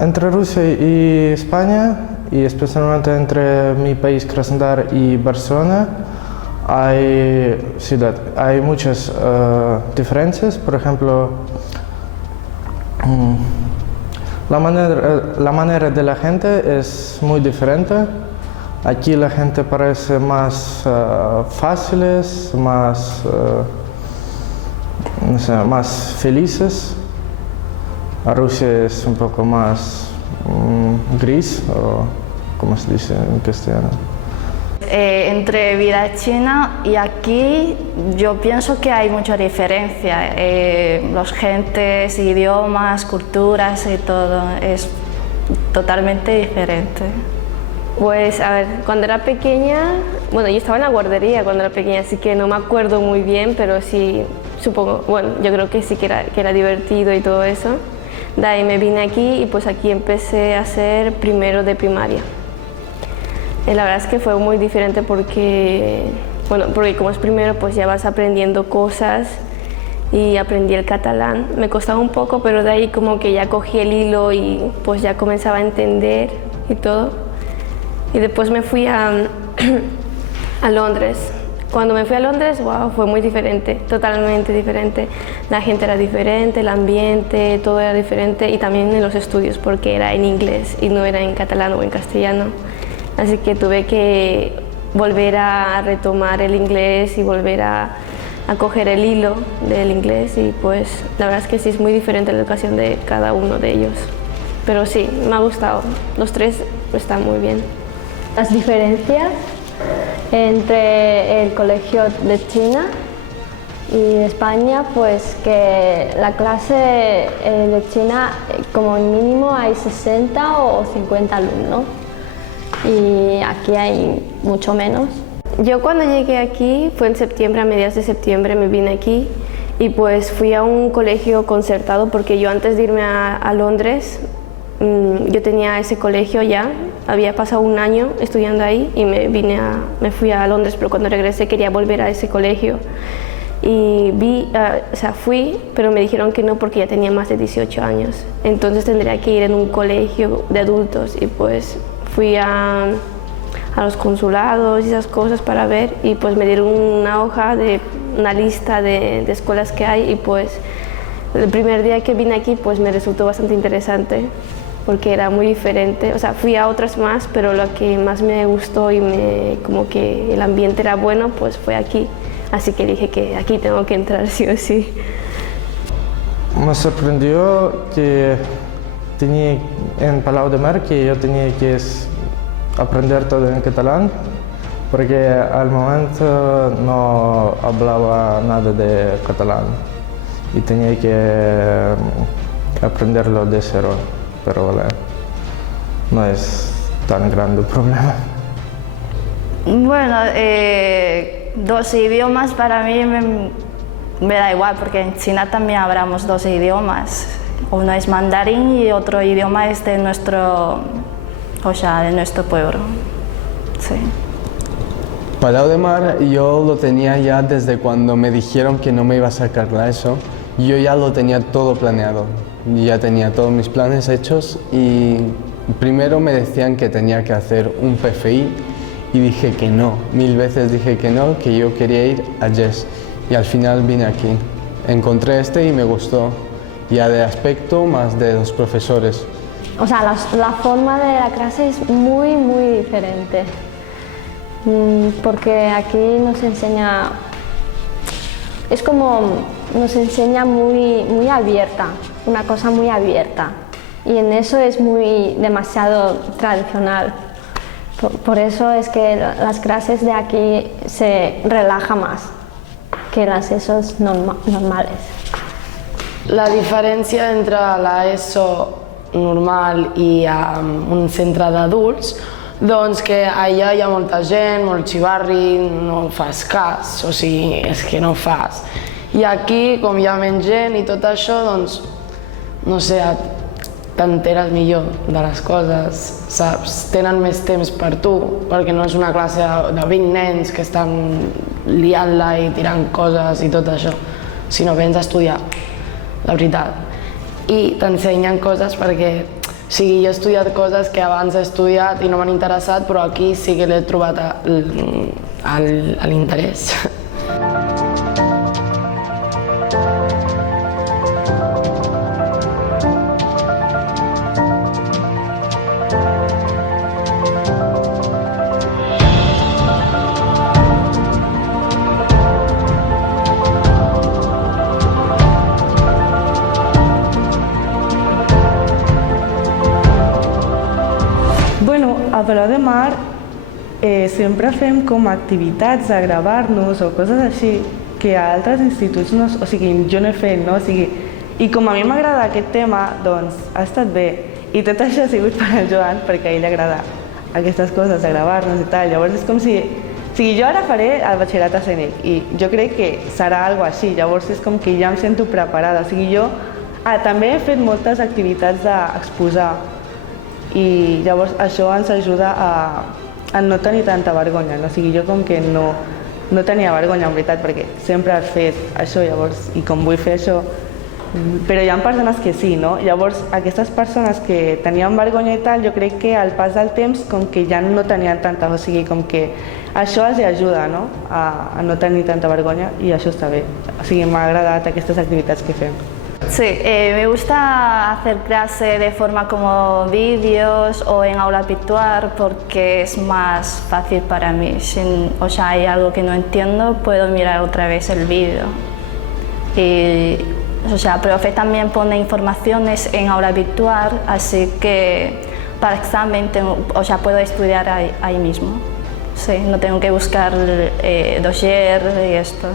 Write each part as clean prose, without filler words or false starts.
Entre Rusia y España, y especialmente entre mi país Krasnodar y Barcelona, hay muchas diferencias. Por ejemplo, la manera de la gente es muy diferente. Aquí la gente parece más fáciles, no sé, más felices. Rusia es un poco más gris, o como se dice en castellano. Entre vida china y aquí yo pienso que hay mucha diferencia. Los gentes, idiomas, culturas y todo es totalmente diferente. Pues a ver, cuando era pequeña, bueno, yo estaba en la guardería cuando era pequeña, así que no me acuerdo muy bien, pero sí, supongo, bueno, yo creo que sí que era divertido y todo eso. De ahí me vine aquí y pues aquí empecé a ser primero de primaria. Y la verdad es que fue muy diferente porque como es primero pues ya vas aprendiendo cosas y aprendí el catalán. Me costaba un poco, pero de ahí como que ya cogí el hilo y pues ya comenzaba a entender y todo. Y después me fui a Londres. Cuando me fui a Londres, wow, fue muy diferente, totalmente diferente. La gente era diferente, el ambiente, todo era diferente y también en los estudios porque era en inglés y no era en catalán o en castellano. Así que tuve que volver a retomar el inglés y volver a coger el hilo del inglés y pues la verdad es que sí es muy diferente la educación de cada uno de ellos. Pero sí, me ha gustado, los tres están muy bien. Las diferencias entre el colegio de China y de España, pues que la clase de China como mínimo hay 60 o 50 alumnos y aquí hay mucho menos. Yo cuando llegué aquí fue en septiembre, a mediados de septiembre me vine aquí y pues fui a un colegio concertado porque yo antes de irme a Londres yo tenía ese colegio ya, había pasado un año estudiando ahí y me fui a Londres, pero cuando regresé quería volver a ese colegio y fui, pero me dijeron que no porque ya tenía más de 18 años, entonces tendría que ir en un colegio de adultos y pues fui a los consulados y esas cosas para ver y pues me dieron una lista de escuelas que hay y pues el primer día que vine aquí pues me resultó bastante interesante porque era muy diferente, o sea, fui a otras más, pero lo que más me gustó y como que el ambiente era bueno, pues fue aquí, así que dije que aquí tengo que entrar sí o sí. Me sorprendió que en Palau de Mar que yo tenía que aprender todo en catalán, porque al momento no hablaba nada de catalán y tenía que aprenderlo de cero, pero vale, no es tan grande el problema. Bueno, dos idiomas para mí me da igual, porque en China también hablamos dos idiomas. Uno es mandarín y otro idioma es de nuestro pueblo. Sí. Palau de Mar yo lo tenía ya desde cuando me dijeron que no me iba a sacar la ESO. Yo ya lo tenía todo planeado, ya tenía todos mis planes hechos y primero me decían que tenía que hacer un PFI y dije que no, 1000 veces dije que no, que yo quería ir a YES y al final vine aquí. Encontré este y me gustó, ya de aspecto más de los profesores. O sea, la forma de la clase es muy, muy diferente, porque aquí nos enseña, es como nos enseña muy abierta, una cosa muy abierta, y en eso es demasiado tradicional. Por eso es que las clases de aquí se relaja más que las ESOs normales. La diferència entre la ESO normal i un centre d'adults, doncs que allà hi ha molta gent, molt xivarri, no fas cas, o sigui, és que no fas. I aquí, com hi ha menys gent i tot això, doncs, no sé, t'enteres millor de les coses, saps? Tenen més temps per tu, perquè no és una classe de 20 nens que estan liant-la i tirant coses i tot això, sinó vens a estudiar, la veritat. I t'ensenyen coses perquè O sigui, jo he estudiat coses que abans he estudiat i no m'han interessat, però aquí sí que l'he trobat l'interès. Bueno, a Palau de Mar sempre fem com activitats a gravar-nos o coses així que a altres instituts no, o sigui, jo no he fet, no? O sigui, i com a mi m'agrada aquest tema, doncs ha estat bé. I tot això ha sigut per al Joan, perquè a ell li agrada aquestes coses, de gravar-nos i tal. Llavors és com si... O sigui, jo ara faré el batxillerat escènic i jo crec que serà algo així, llavors és com que ja em sento preparada. O sigui, jo també he fet moltes activitats d'exposar i llavors això ens ajuda a no tenir tanta vergonya, no? O sigui, jo com que no tenia vergonya en veritat perquè sempre he fet això, llavors, i com vull fer això, però hi ha persones que sí, no? Llavors aquestes persones que tenien vergonya i tal, jo crec que al pas del temps com que ja no tenien tanta, o sigui, com que això els ajuda, no? A no tenir tanta vergonya i això està bé. O sigui, m'ha agradat aquestes activitats que fem. Sí, me gusta hacer clase de forma como vídeos o en aula virtual porque es más fácil para mí. Si o sea, hay algo que no entiendo, puedo mirar otra vez el vídeo. Y, o sea, el profe también pone informaciones en aula virtual, así que para examen o sea, puedo estudiar ahí mismo. Sí, no tengo que buscar dossier y esto.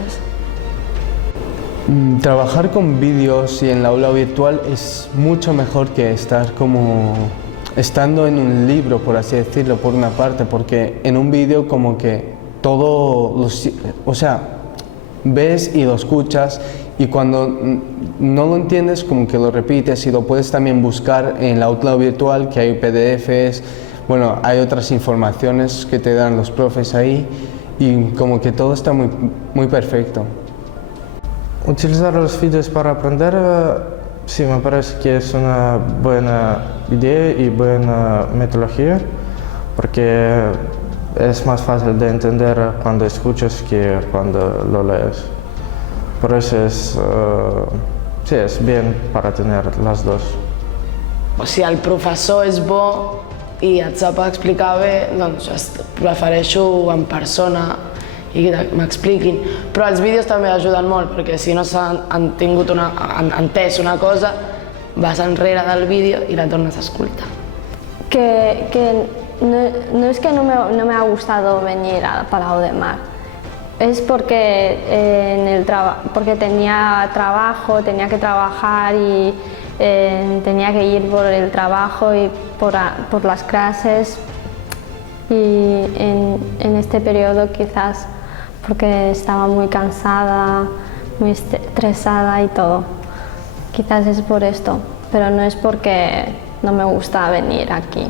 Trabajar con vídeos y en la aula virtual es mucho mejor que estar como estando en un libro, por así decirlo, por una parte, porque en un vídeo como que o sea, ves y lo escuchas y cuando no lo entiendes como que lo repites y lo puedes también buscar en la aula virtual, que hay PDFs, bueno, hay otras informaciones que te dan los profes ahí y como que todo está muy perfecto. Utilizar los vídeos para aprender, sí, me parece que es una buena idea y buena metodología, porque es más fácil de entender cuando escuchas que cuando lo lees. Por eso sí, es bien para tener las dos. Si el professor és bo i et sap explicar bé, doncs prefereixo en persona i que m'expliquin. Però els vídeos també ajuden molt, perquè si no s'han entès una cosa, vas enrere del vídeo y la tornas a escoltar. Que no es que no me ha gustado venir a Palau de Mar, es porque, porque tenía trabajo, tenía que trabajar y tenía que ir por el trabajo y por las clases, y en este periodo quizás porque estaba muy cansada, muy estresada y todo. Quizás es por esto, pero no es porque no me gusta venir aquí.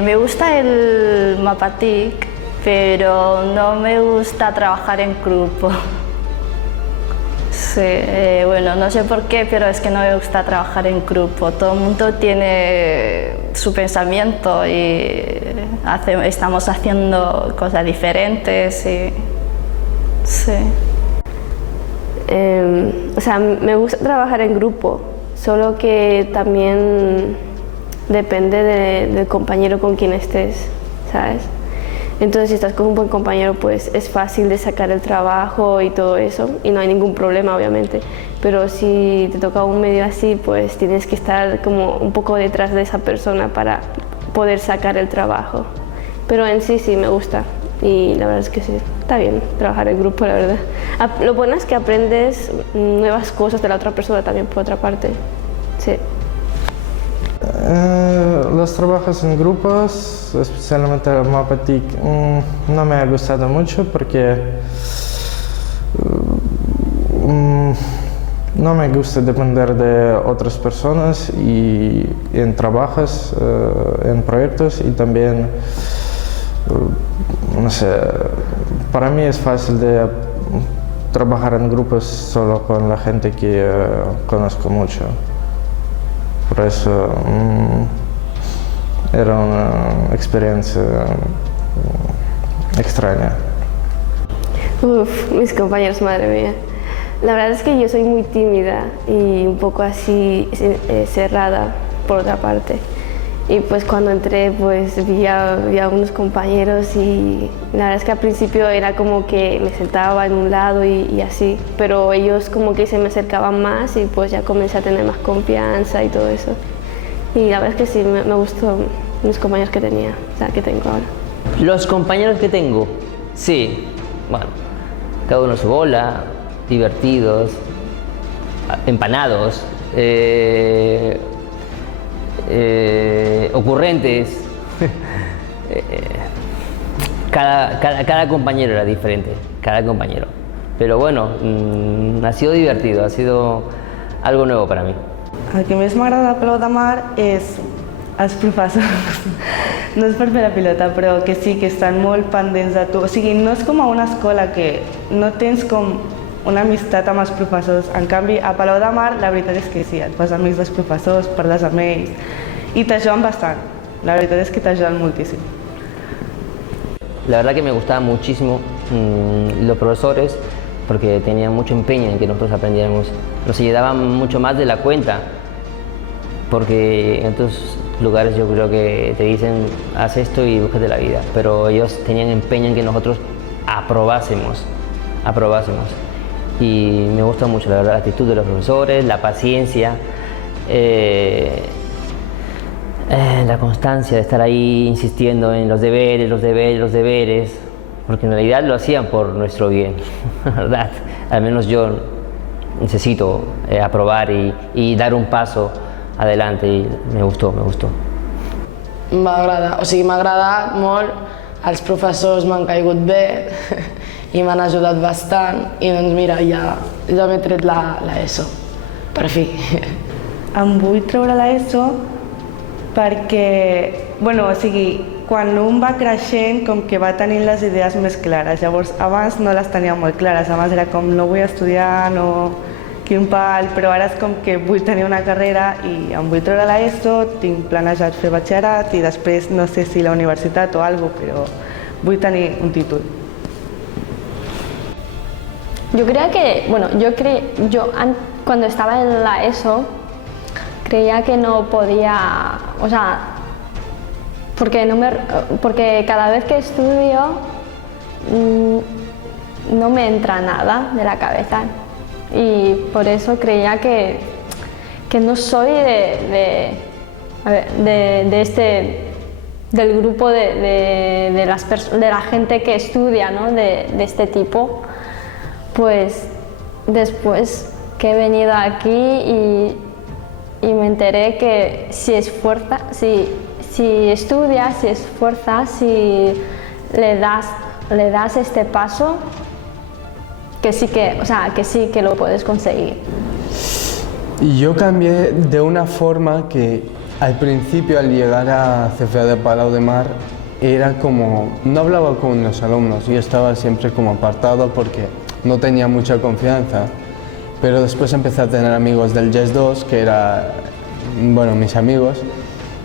Me gusta el Mapatic, pero no me gusta trabajar en grupo. Sí, bueno, no sé por qué, pero es que no me gusta trabajar en grupo. Todo el mundo tiene su pensamiento y estamos haciendo cosas diferentes. Y, sí. O sea, me gusta trabajar en grupo, solo que también depende del compañero con quien estés, ¿sabes? Entonces, si estás con un buen compañero, pues es fácil de sacar el trabajo y todo eso, y no hay ningún problema, obviamente. Pero si te toca un medio así, pues tienes que estar como un poco detrás de esa persona para poder sacar el trabajo. Pero en sí, sí, me gusta. Y la verdad es que sí, está bien trabajar en grupo, la verdad. Lo bueno es que aprendes nuevas cosas de la otra persona también, por otra parte. Sí. Los trabajos en grupos, especialmente el Mapatic, no me ha gustado mucho porque no me gusta depender de otras personas y en trabajos, en proyectos y también, no sé, para mí es fácil de trabajar en grupos solo con la gente que conozco mucho. Por eso era una experiencia extraña. Uf, mis compañeros, madre mía. La verdad es que yo soy muy tímida y un poco así cerrada, por otra parte. Y pues cuando entré pues vi a unos compañeros y la verdad es que al principio era como que me sentaba en un lado y así, pero ellos como que se me acercaban más y pues ya comencé a tener más confianza y todo eso. Y la verdad es que sí, me gustó los compañeros que tenía, o sea, que tengo ahora. Los compañeros que tengo, sí, bueno, cada uno su bola, divertidos, empanados, ocurrentes. Cada compañero era diferente, cada compañero. Pero bueno, ha sido divertido, ha sido algo nuevo para mí. El que més m'agrada de Palau de Mar és els professors. No és per fer la pilota, però que sí, que estan molt pendents de tu. O sigui, no és com a una escola que no tens com una amistat amb els professors. En canvi, a Palau de Mar, la veritat és que sí, et fas amics dels professors, parles amb ells i t'ajuden bastant. La veritat és que t'ajuden moltíssim. La verdad que me gustaban muchísimo los profesores porque tenían mucho empeño en que nosotros aprendiéramos. Nos ayudaban mucho más de la cuenta, porque en otros lugares yo creo que te dicen haz esto y búscate la vida, pero ellos tenían empeño en que nosotros aprobásemos. Y me gusta mucho, la verdad, la actitud de los profesores, la paciencia, la constancia de estar ahí insistiendo en los deberes, porque en realidad lo hacían por nuestro bien, ¿verdad? Al menos yo necesito aprobar y dar un paso adelante y me gustó. M'agrada molt, els professors m'han caigut bé i m'han ajudat bastant i doncs mira, ja m'he tret l'ESO, per fi. Em vull treure l'ESO perquè, bueno, o sigui, quan un va creixent com que va tenint les idees més clares. Llavors, abans no les tenia molt clares, abans era com no vull estudiar, no... quin pal, però ara és com que vull tenir una carrera i em vull treure l'ESO, tinc planejat fer batxillerat i després no sé si la universitat o alguna cosa, però vull tenir un títol. Yo creo que, bueno, cuando estaba en la ESO creía que no podía, o sea, porque cada vez que estudio no me entra nada de la cabeza y por eso creía que no soy del grupo de la gente que estudia, ¿no? de este tipo. Pues después que he venido aquí y me enteré que si estudias, si esfuerzas, si le das este paso, que sí que lo puedes conseguir. Yo cambié de una forma que al principio, al llegar a CFA de Palau de Mar, era como, no hablaba con los alumnos, yo estaba siempre como apartado porque no tenía mucha confianza, pero después empecé a tener amigos del JES 2, que eran, bueno, mis amigos,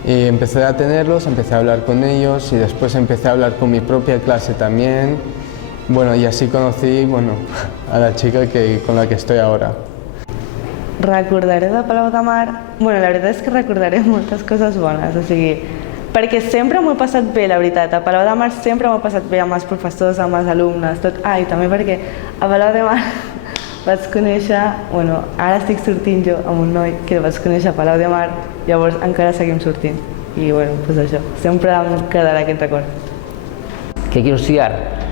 y empecé a tenerlos, empecé a hablar con ellos y después empecé a hablar con mi propia clase también. Bueno, y así conocí, bueno, a la chica con la que estoy ahora. Recordaré de Palau de Mar... Bueno, la veritat és que recordaré moltes coses bones, o sigui, perquè sempre m'ho he passat bé, la veritat. A Palau de Mar sempre m'ho he passat bé amb els professors, amb els alumnes, tot. Ah, i també perquè a Palau de Mar vaig conèixer... Bueno, ara estic sortint jo amb un noi que vaig conèixer a Palau de Mar, llavors encara seguim sortint. I bueno, doncs això, sempre em quedarà aquest record. ¿Qué quiero estudiar?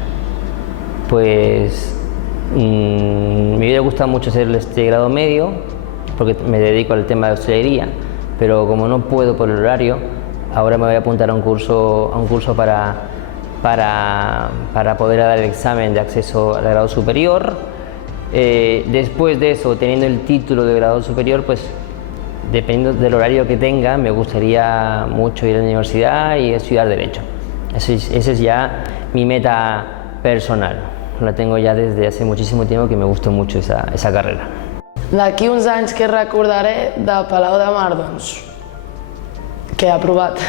Pues me hubiera gustado mucho hacer este grado medio, porque me dedico al tema de hostelería, pero como no puedo por el horario, ahora me voy a apuntar a un curso para poder dar el examen de acceso al grado superior. Después de eso, teniendo el título de grado superior, pues dependiendo del horario que tenga, me gustaría mucho ir a la universidad y estudiar Derecho. Esa es ya mi meta personal. La tengo ya desde hace muchísimo tiempo, que me gustó mucho esa carrera. D'aquí uns anys que recordaré de Palau de Mar, doncs, que he aprovat,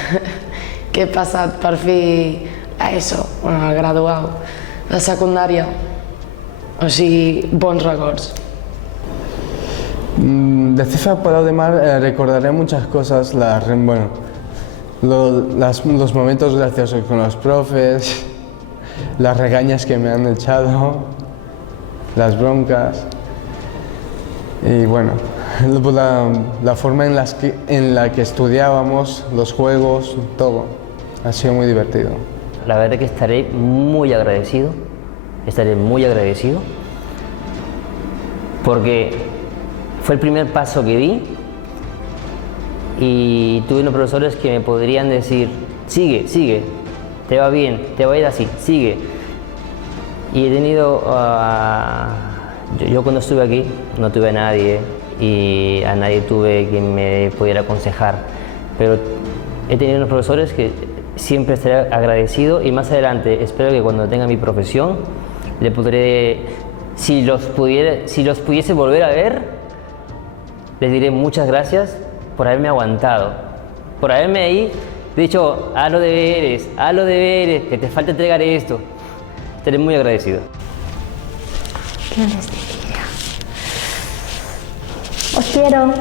que he passat per fi a ESO, a graduar de secundària. O sigui, bons records. De CEFA Palau de Mar recordaré muchas cosas, los momentos graciosos con los profes, las regañas que me han echado, las broncas y bueno, la forma en la que estudiábamos, los juegos, todo. Ha sido muy divertido. La verdad que estaré muy agradecido porque fue el primer paso que di y tuve unos profesores que me podrían decir: sigue, sigue, te va bien, te va a ir así, sigue. Y he tenido, yo cuando estuve aquí no tuve a nadie y a nadie tuve quien me pudiera aconsejar, pero he tenido unos profesores que siempre estaré agradecido, y más adelante espero que cuando tenga mi profesión le podré, si los pudiese volver a ver, les diré muchas gracias por haberme aguantado, por haberme ahí dicho: haz los deberes, que te falta entregar esto. Estaré muy agradecido. ¿Qué les diría? Os quiero.